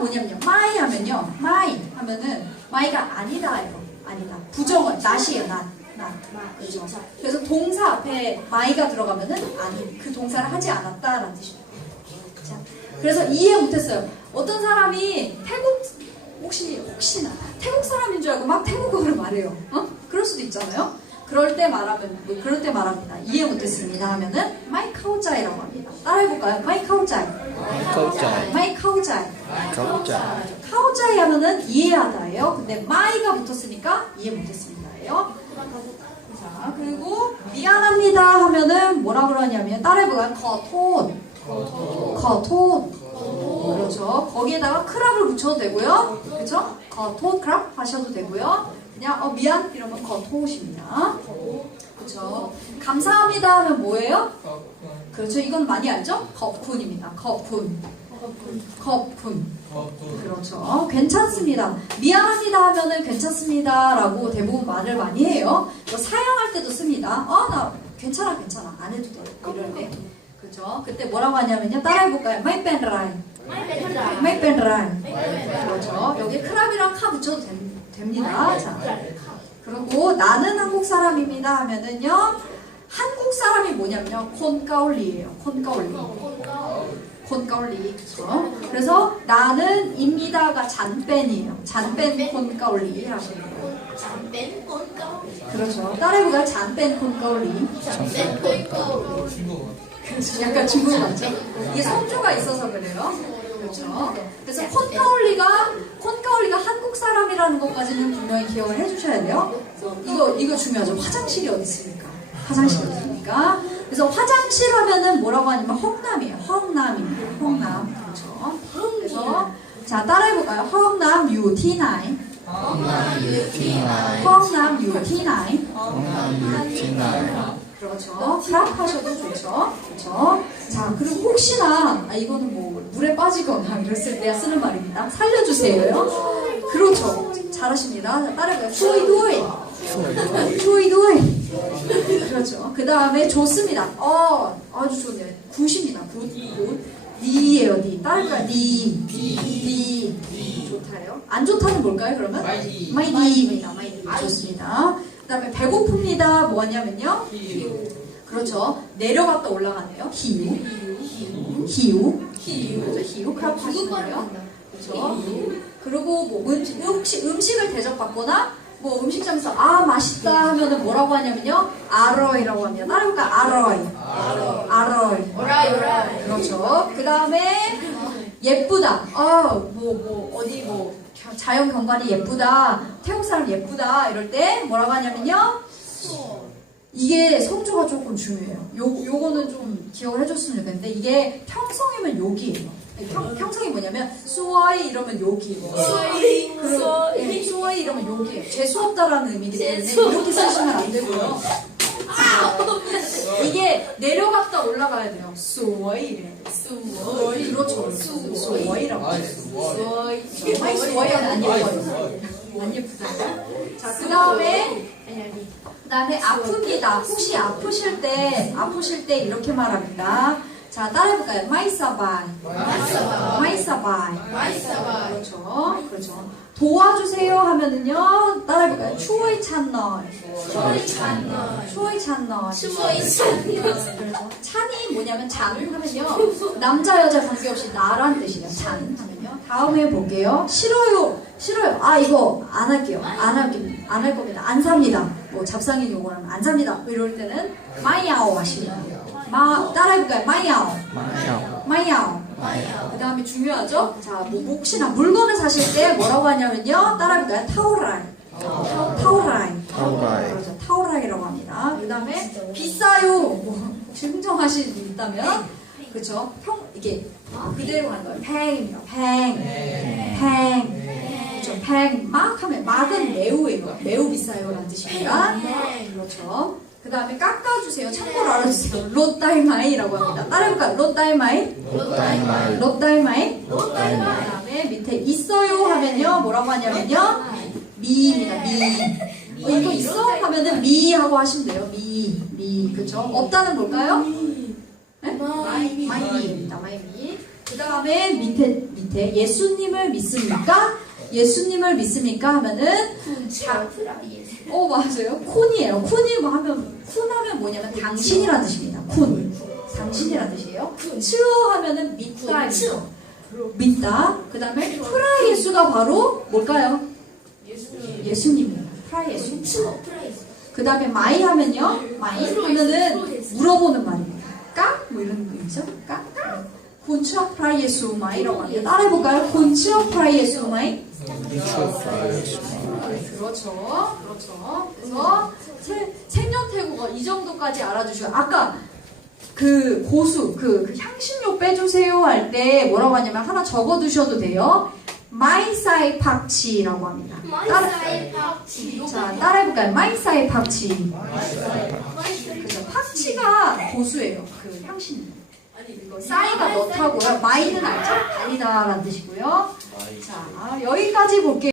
뭐냐면요. my 하면요. my 하면은 my가 아니다예요. 아니다. 부정어, not이에요. not. not. 그렇죠. 그래서 동사 앞에 my가 들어가면은 아니, 그 동사를 하지 않았다라는 뜻입니다. 자, 그래서 이해 못했어요. 어떤 사람이 태국 혹시 혹시나 태국 사람인 줄 알고 막 태국어를 말해요. 어? 그럴 수도 있잖아요. 그럴 때 말하면 뭐 그럴 때 말합니다. 이해 못했습니다 하면은 마이카우자이라고 합니다. 따라해볼까요? 마이카우자이. 마이카우자이. 마이카우자이. 마이카우자이. 카우자이 하면은 이해하다예요. 근데 마이가 붙었으니까 이해 못했습니다예요. 자 그리고 미안합니다 하면은 뭐라 그러냐면 따라해볼까요? 커톤. 커톤. 그렇죠. 거기에다가 크랍을 붙여도 되고요. 그렇죠? 커톤 크랍 하셔도 되고요. 그냥 어 미안 이러면 거토십니다. 그렇죠. 감사합니다 하면 뭐예요? 그렇죠. 이건 많이 알죠? 거푼입니다. 거푼. 거푼. 그렇죠. 괜찮습니다. 미안합니다 하면은 괜찮습니다라고 대부분 말을 많이 해요. 뭐 사양할 때도 씁니다. 아, 나 괜찮아, 괜찮아. 안 해도 돼. 이럴 때. 그렇죠. 그때 뭐라고 하냐면요. 따라해볼까요? 마이 뺀 라인. 마이 뺀 라인. 그렇죠. 여기 크랍이랑 카 붙여도 됩- 됩니다. 자. 그리고 나는 한국 사람입니다 하면은요. 한국 사람이 뭐냐면요. 콘까올리예요. 콘까올리. 콘까올리. 그렇죠. 그래서 나는 입니다가 잔뺀이에요. 잔뺀 콘까올리라고 해요. 잠뺀 꼴까? 그렇죠. 따라해보자. 잔뺀 콘까올리. 잠뺀 꼴까? 그렇죠. 약간 중국 같죠? 이게 성조가 있어서 그래요. 그렇죠. 네, 네. 그래서 콘카올리가 콘카울리가 한국 사람이라는 것까지는 분명히 기억을 해주셔야 돼요. 이거 이거 중요하죠. 화장실이 어디 있습니까? 화장실이 어디 있습니까? 그래서 화장실 하면은 뭐라고 하냐면 헝남이에요. 헝남입니다. 헝남 그렇죠. 그래서 자 따라해볼까요? 헝남 UT9 헝남 UT9 헝남 UT9 헝남 UT9 그렇죠. 크랍 하셔도 좋죠. 그렇죠. 자, 그리고 혹시나, 아, 이거는 뭐, 물에 빠지거나 이랬을 때 쓰는 말입니다. 살려주세요. 그렇죠. 잘하십니다. 따라해봐요. 추이도이. 추이도이. 그렇죠. 그 다음에 좋습니다. 어, 아주 좋네요. 굿입니다. 굿, 굿. 니예요, 니. 따라해봐요. 니. 니. 좋다요. 안 좋다는 뭘까요, 그러면? 마이디. 마이디입니다. 마이디. 좋습니다. 그 다음에 배고픕니다. 뭐 하냐면요. 그렇죠. 내려갔다 올라가네요. 히유. 히유. 히유. 그렇죠. 히유. 크랍 하시네요. 그렇죠. 그리고 뭐 음, 혹시 음식을 대접받거나 뭐 음식점에서 아 맛있다 하면은 뭐라고 하냐면요. 아러이라고 합니다. 따라해볼까? 아러이. 아러이. 오라이 오라이. 그렇죠. 그 다음에 예쁘다. 아, 뭐, 뭐, 어디 뭐, 자연 경관이 예쁘다. 태국 사람 예쁘다. 이럴 때 뭐라고 하냐면요. 이게 성조가 조금 중요해요. 요, 요거는 좀 기억을 해줬으면 좋겠는데, 이게 평성이면 욕이에요. 평, 평성이 뭐냐면, 수어이 이러면 욕이에요. 수어이, 그리고, 수어이. 예, 수어이 이러면 욕이에요. 재수없다라는 의미이기 때문에. 이렇게 쓰시면 안 되고요. 이게 내려갔다 올라가야 돼요. 이래야 돼요. 수어이. 그렇죠. 해요. 수어. 수어이. 마이 수어이는 안 예뻐요. 안 예쁘다. 자, 그 다음에, 그 다음에 아픕니다. 혹시 아프실 때, 아프실 때 이렇게 말합니다. 자, 따라해볼까요? 마이사바이. 마이사바이. 마이사바. 그렇죠. 그렇죠. 도와주세요 하면은요, 따라해볼까요? 추워이 찬너. 추워이 찬너. 추워이 찬너. 추워이 찬너. 그래서 찬이 뭐냐면 잔 하면요 남자 여자 관계없이 나란 뜻이에요 잔 하면요 다음에 볼게요 싫어요 싫어요 아 이거 안 할게요 안 할게요 안 할 겁니다 안 삽니다 뭐 잡상인 용어를 하면 안 삽니다 뭐 이럴 때는 마이아오 하십니다 마 따라해볼까요? 마이야오. 마이야오. 마이야오. 그 다음에 중요하죠? 자, 뭐, 뭐 혹시나 물건을 사실 때 뭐라고 하냐면요. 따라해볼까요? 타오라이. 타오라이. 타오라이. 그렇죠. 타오라이라고 합니다. 그 다음에 비싸요. 뭐 증정하실 분 있다면 그렇죠. 평 이게 그대로 하는 거예요. 팽입니다. 팽. 팽. 그렇죠. 팽. 막 하면 막은 매우예요. 매우 비싸요라는 뜻입니다. 그렇죠. 그 다음에 깎아주세요. 참고로 알아주세요. 롯다이마이라고 합니다. 따라해볼까요? 로다이마이? 롯다이마이? 롯다이마이? 롯다이마이? 그 다음에 밑에 있어요 하면요. 뭐라고 하냐면요. 미입니다. 미. 어, 이거 있어? 하면은 미 하고 하시면 돼요. 미, 미. 그쵸? 없다는 걸까요? 네? 마이미. 마이미입니다. 마이미. 그 다음에 밑에, 밑에 예수님을 믿습니까? 예수님을 믿습니까? 하면은 자. 어 맞아요. 쿤이에요. 쿤이 뭐 하면 쿤 하면 뭐냐면 당신이란 뜻입니다. 쿤 당신이란 뜻이에요. 츠오 하면은 믿다. 믿다. 그 다음에 프라 예수가 바로 뭘까요? 예수님. 예수님입니다. 프라 예수. 츠오 프라이즈. 그다음에 마이 하면요. 마이 하면은 물어보는 말입니다. 까? 뭐 이런 의미죠? 까? 곤츠어 프라 예수 마이라고 하는데 따라해볼까요? 곤츠어 프라 예수 마이 그렇죠. 그렇죠. 그래서 세- 생년태국어 이 정도까지 알아주시고 아까 그 고수 그, 그 향신료 빼주세요 할 때 뭐라고 하냐면 하나 적어두셔도 돼요. 마이사이 팍치라고 합니다. 마이사이 팍치. 자 따라해볼까요? 마이사이 팍치. 그죠? 팍치가 고수예요. 그 향신료. 싸이가 넣다고요. 마이는 알죠? 아니다라는 뜻이고요. 자 여기까지 볼게요.